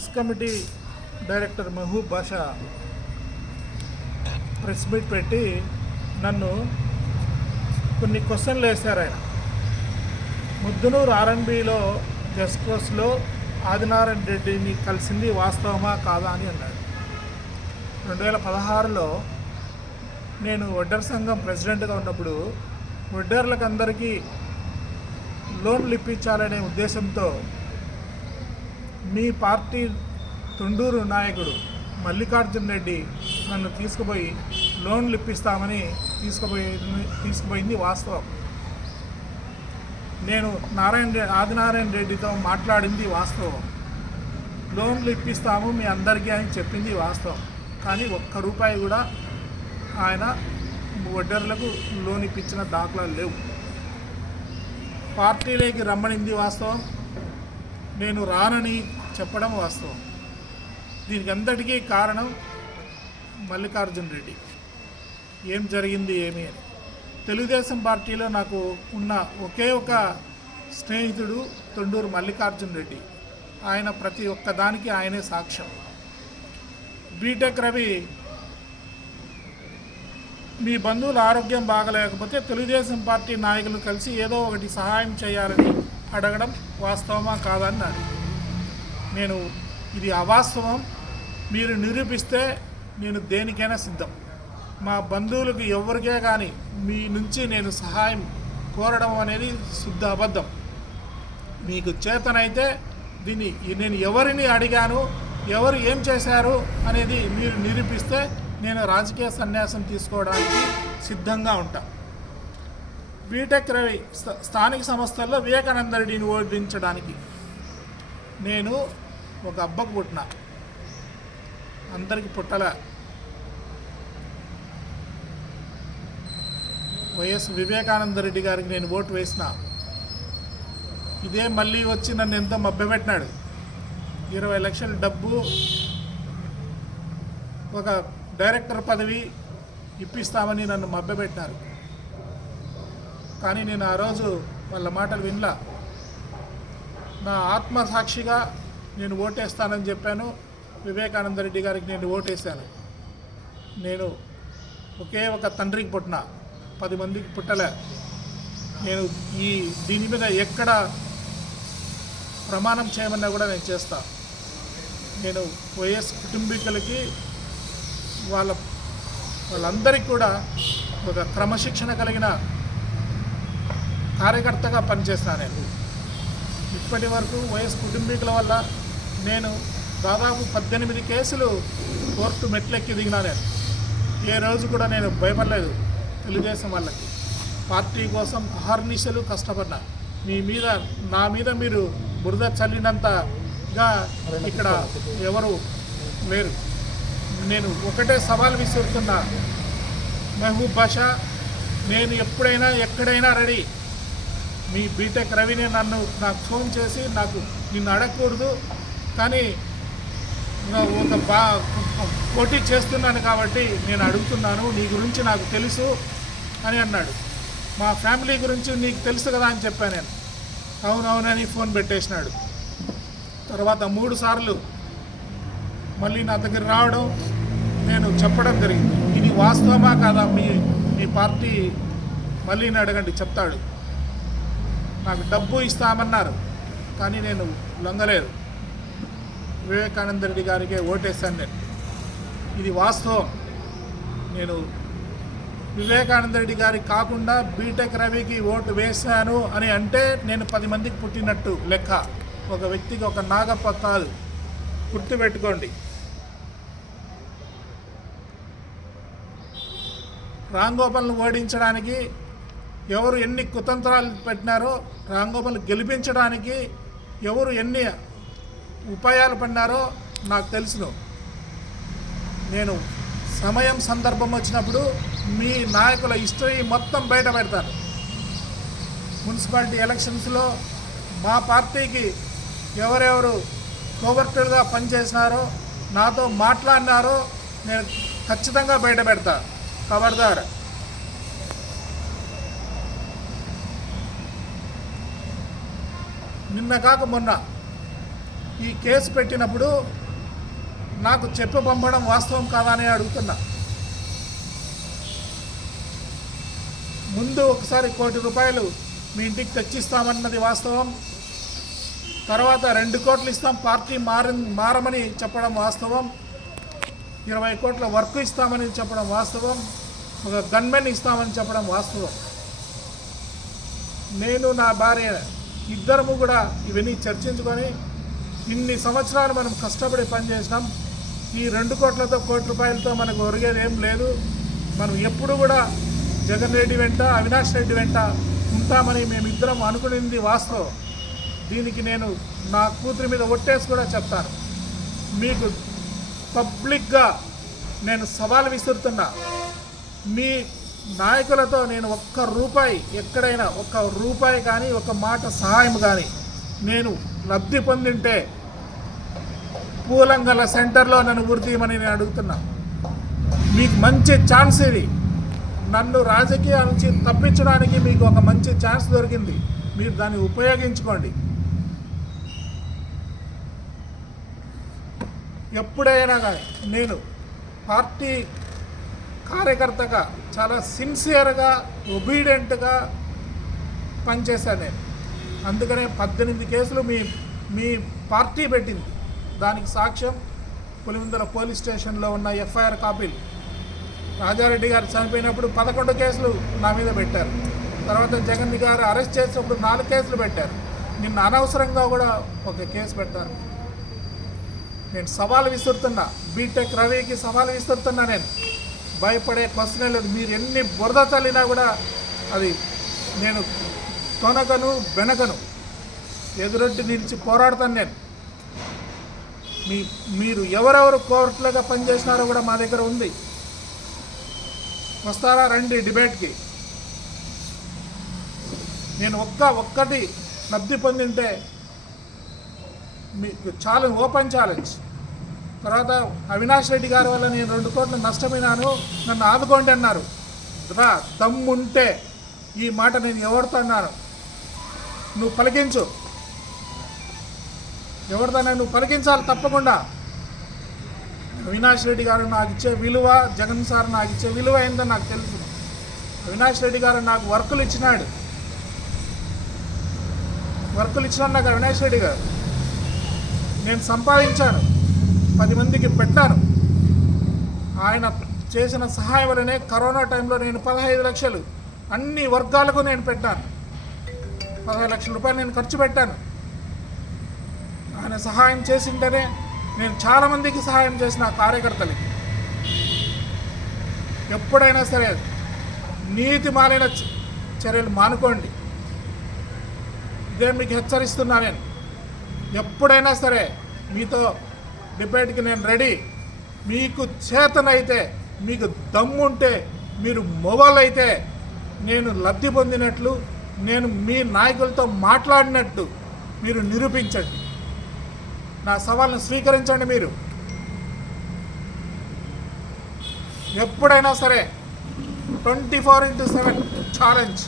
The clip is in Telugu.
Search committee director Mahaboob Basha press meet పెట్టి నన్ను కొన్ని క్వశ్చన్లు వేశారు ఆయన. ముద్దునూరు ఆర్ఎన్బిలో గెస్ట్ హౌస్లో ఆదినారాయణ రెడ్డిని కలిసింది వాస్తవమా కాదా అని అన్నాడు రెండు వేల పదహారులో నేను వడ్డర్ సంఘం ప్రెసిడెంట్గా ఉన్నప్పుడు వడ్డర్లకు అందరికీ లోన్లు ఇప్పించాలనే ఉద్దేశంతో మీ పార్టీ తుండూరు నాయకుడు మల్లికార్జున్ రెడ్డి నన్ను తీసుకుపోయి లోన్లు ఇప్పిస్తామని తీసుకుపోయి తీసుకుపోయింది వాస్తవం. నేను నారాయణ రెడ్డి ఆదినారాయణ రెడ్డితో మాట్లాడింది వాస్తవం. లోన్లు ఇప్పిస్తాము మీ అందరికీ అని చెప్పింది వాస్తవం. కానీ ఒక్క రూపాయి కూడా ఆయన వడ్డర్లకు లోన్ ఇప్పించిన దాఖలాలు లేవు. పార్టీలోకి రమ్మనింది వాస్తవం. నేను రానని చెప్పడం వాస్తవం. దీనికి అంతటికీ కారణం మల్లికార్జున్ రెడ్డి. ఏం జరిగింది ఏమి అని. తెలుగుదేశం పార్టీలో నాకు ఉన్న ఒకే ఒక స్నేహితుడు తొండూరు మల్లికార్జున్ రెడ్డి. ఆయన ప్రతి ఒక్కదానికి ఆయనే సాక్ష్యం. బీటెక్ రవి మీ బంధువుల ఆరోగ్యం బాగలేకపోతే తెలుగుదేశం పార్టీ నాయకులు కలిసి ఏదో ఒకటి సహాయం చేయాలని అడగడం వాస్తవమా కాదన్నాడు నేను ఇది అవాస్తవం. మీరు నిరూపిస్తే నేను దేనికైనా సిద్ధం. మా బంధువులకు ఎవరికే కానీ మీ నుంచి నేను సహాయం కోరడం అనేది శుద్ధ అబద్ధం. మీకు చేతనైతే దీన్ని నేను ఎవరిని అడిగాను ఎవరు ఏం చేశారు అనేది మీరు నిరూపిస్తే నేను రాజకీయ సన్యాసం తీసుకోవడానికి సిద్ధంగా ఉంటాను బీటెక్ రవి స్థానిక సంస్థల్లో వివేకానంద రెడ్డిని ఓడించడానికి నేను ఒక అబ్బకు పుట్టిన. అందరికి పుట్టల. వైఎస్ వివేకానంద రెడ్డి గారికి నేను ఓటు వేసిన. ఇదే మళ్ళీ వచ్చి నన్ను ఎంతో మభ్యపెట్టినాడు. ఇరవై లక్షల డబ్బు ఒక డైరెక్టర్ పదవి ఇప్పిస్తామని నన్ను మభ్యపెట్టినారు. కానీ నేను ఆ రోజు వాళ్ళ మాటలు వినలా. నా ఆత్మసాక్షిగా నేను ఓటేస్తానని చెప్పాను. వివేకానంద రెడ్డి గారికి నేను ఓటేశాను. నేను ఒకే ఒక తండ్రికి పుట్టిన పది మందికి పుట్టలే. నేను ఈ దీని మీద ఎక్కడ ప్రమాణం చేయమన్నా కూడా నేను చేస్తా. నేను వైఎస్ కుటుంబీకులకి వాళ్ళ వాళ్ళందరికీ కూడా ఒక క్రమశిక్షణ కలిగిన కార్యకర్తగా పనిచేస్తాను. నేను ఇప్పటి వరకు వైఎస్ కుటుంబీకుల వల్ల నేను దాదాపు పద్దెనిమిది కేసులు కోర్టు మెట్లెక్కి దిగినా నేను. ఏ రోజు కూడా నేను భయపడలేదు తెలుగుదేశం వాళ్ళకి. పార్టీ కోసం అహర్నిశలు కష్టపడ్డా. మీ మీద నా మీద మీరు బురద చల్లినంతగా ఇక్కడ ఎవరు లేరు. నేను ఒకటే సవాల్ విసురుతున్నా. మహబూబ్ భాష నేను ఎప్పుడైనా ఎక్కడైనా రెడీ. మీ బీటెక్ రవిని నన్ను నాకు ఫోన్ చేసి నాకు నిన్ను అడగకూడదు. కానీ ఒక బా పోటీ చేస్తున్నాను కాబట్టి నేను అడుగుతున్నాను. నీ గురించి నాకు తెలుసు అని అన్నాడు. మా ఫ్యామిలీ గురించి నీకు తెలుసు కదా అని చెప్పాను నేను. అవునవునని ఫోన్ పెట్టేసినాడు. తర్వాత మూడు సార్లు మళ్ళీ నా దగ్గర రావడం నేను చెప్పడం జరిగింది. ఇది వాస్తవమా కాదా మీ మీ పార్టీ? మళ్ళీ అడగండి చెప్తాడు. నాకు డబ్బు ఇస్తామన్నారు. కానీ నేను లొంగలేదు. వివేకానంద రెడ్డి గారికి ఓటేశాను నేను. ఇది వాస్తవం. నేను వివేకానంద రెడ్డి గారికి కాకుండా బీటెక్ రవికి ఓటు వేశాను అని అంటే నేను పది మందికి పుట్టినట్టు లెక్క. ఒక వ్యక్తికి ఒక నాగప్ప కాదు. గుర్తుపెట్టుకోండి. రాంగోపాల్ని ఓడించడానికి ఎవరు ఎన్ని కుతంత్రాలు పెట్టినారో రాంగోపాల్ గెలిపించడానికి ఎవరు ఎన్ని ఉపాయాలు పడినారో నాకు తెలుసును. నేను సమయం సందర్భం వచ్చినప్పుడు మీ నాయకుల హిస్టరీ మొత్తం బయట పెడతాను మున్సిపాలిటీ ఎలక్షన్స్లో మా పార్టీకి ఎవరెవరు కోవర్టర్గా పనిచేసినారో నాతో మాట్లాడినారో నేను ఖచ్చితంగా బయట పెడతా. ఖబర్దార్ నిన్న కాక మొన్న ఈ కేసు పెట్టినప్పుడు నాకు చెప్పి పంపడం వాస్తవం కాదా అని అడుగుతున్నా. ముందు ఒకసారి కోటి రూపాయలు మీ ఇంటికి తెచ్చిస్తామన్నది వాస్తవం. తర్వాత రెండు కోట్లు ఇస్తాం పార్టీ మారి మారమని చెప్పడం వాస్తవం. ఇరవై కోట్ల వర్క్ ఇస్తామని చెప్పడం వాస్తవం. ఒక గన్మెన్ ఇస్తామని చెప్పడం వాస్తవం. నేను నా భార్య ఇద్దరము కూడా ఇవన్నీ చర్చించుకొని ఇన్ని సంవత్సరాలు మనం కష్టపడి పనిచేసినాం. ఈ రెండు కోట్లతో కోటి రూపాయలతో మనకు ఒరిగేది ఏం లేదు. మనం ఎప్పుడు కూడా జగన్ రెడ్డి వెంట అవినాష్ రెడ్డి వెంట ఉంటామని మేమిద్దరం అనుకునింది వాస్తవం. దీనికి నేను నా కూతురి మీద ఒట్టేసి కూడా చెప్తాను. మీకు పబ్లిక్గా నేను సవాల్ విసురుతున్నా. మీ నాయకులతో నేను ఒక్క రూపాయి ఎక్కడైనా ఒక్క రూపాయి కానీ ఒక మాట సహాయం కానీ నేను లబ్ధి పొందింటే పూలంగల సెంటర్లో నన్ను గుర్తీయమని నేను అడుగుతున్నా. మీకు మంచి ఛాన్స్ ఇది. నన్ను రాజకీయాల నుంచి తప్పించడానికి మీకు ఒక మంచి ఛాన్స్ దొరికింది. మీరు దాన్ని ఉపయోగించుకోండి. ఎప్పుడైనా కానీ నేను పార్టీ కార్యకర్తగా చాలా సిన్సియర్గా ఒబీడియంట్గా పనిచేశాను నేను. అందుకనే పద్దెనిమిది కేసులు మీ మీ పార్టీ పెట్టింది. దానికి సాక్ష్యం పులివెందుల పోలీస్ స్టేషన్లో ఉన్న ఎఫ్ఐఆర్ కాపీలు. రాజారెడ్డి గారు చనిపోయినప్పుడు పదకొండు కేసులు నా మీద పెట్టారు. తర్వాత జగన్ గారు అరెస్ట్ చేసినప్పుడు నాలుగు కేసులు పెట్టారు. నిన్న అనవసరంగా కూడా ఒక కేసు పెట్టారు. నేను సవాల్ విసురుతున్నా. బీటెక్ రవికి సవాల్ విసురుతున్నా నేను. భయపడే క్వశ్చనే లేదు. మీరు ఎన్ని బురద చల్లినా కూడా అది నేను తొనకను బెనకను ఎదురొడ్డి నిలిచి పోరాడతాను నేను. మీ మీరు ఎవరెవరు కోర్టులుగా పనిచేసినారో కూడా మా దగ్గర ఉంది. వస్తారా రండి డిబేట్కి. నేను ఒక్క ఒక్కటి లబ్ధి పొందింటే మీకు చాలా ఓపెన్ ఛాలెంజ్. తర్వాత అవినాష్ రెడ్డి గారి వల్ల నేను రెండు కోట్లు నష్టపోయినాను నన్ను ఆదుకోండి అన్నారు. రా దమ్ముంటే ఈ మాట నేను ఎవరితో అన్నాను? నువ్వు పలికించు. ఎవరితోనే నువ్వు పలికించాలి తప్పకుండా. అవినాష్ రెడ్డి గారు నాకు ఇచ్చే విలువ జగన్ సార్ నాకు ఇచ్చే విలువ ఏందో నాకు తెలుసు. అవినాష్ రెడ్డి గారు నాకు వర్కులు ఇచ్చినాడు. వర్కులు ఇచ్చినాడు నాకు అవినాష్ రెడ్డి గారు. నేను సంపాదించాను. పది మందికి పెట్టాను. ఆయన చేసిన సహాయం వలనే కరోనా టైంలో నేను పదహైదు లక్షలు అన్ని వర్గాలకు నేను పెట్టాను. పదహైదు లక్షల రూపాయలు నేను ఖర్చు పెట్టాను. ఆయన సహాయం చేసింటేనే నేను చాలామందికి సహాయం చేసిన కార్యకర్తలకి. ఎప్పుడైనా సరే నీతి మాలిన చర్యలు మానుకోండి. ఇదే మీకు హెచ్చరిస్తున్నా నేను. ఎప్పుడైనా సరే మీతో డిబేట్కి నేను రెడీ. మీకు చేతనైతే మీకు దమ్ముంటే మీరు మొబైల్ నేను లబ్ధి పొందినట్లు నేను మీ నాయకులతో మాట్లాడినట్టు మీరు నిరూపించండి. నా సవాల్ని స్వీకరించండి మీరు. ఎప్పుడైనా సరే twenty four into seven challenge.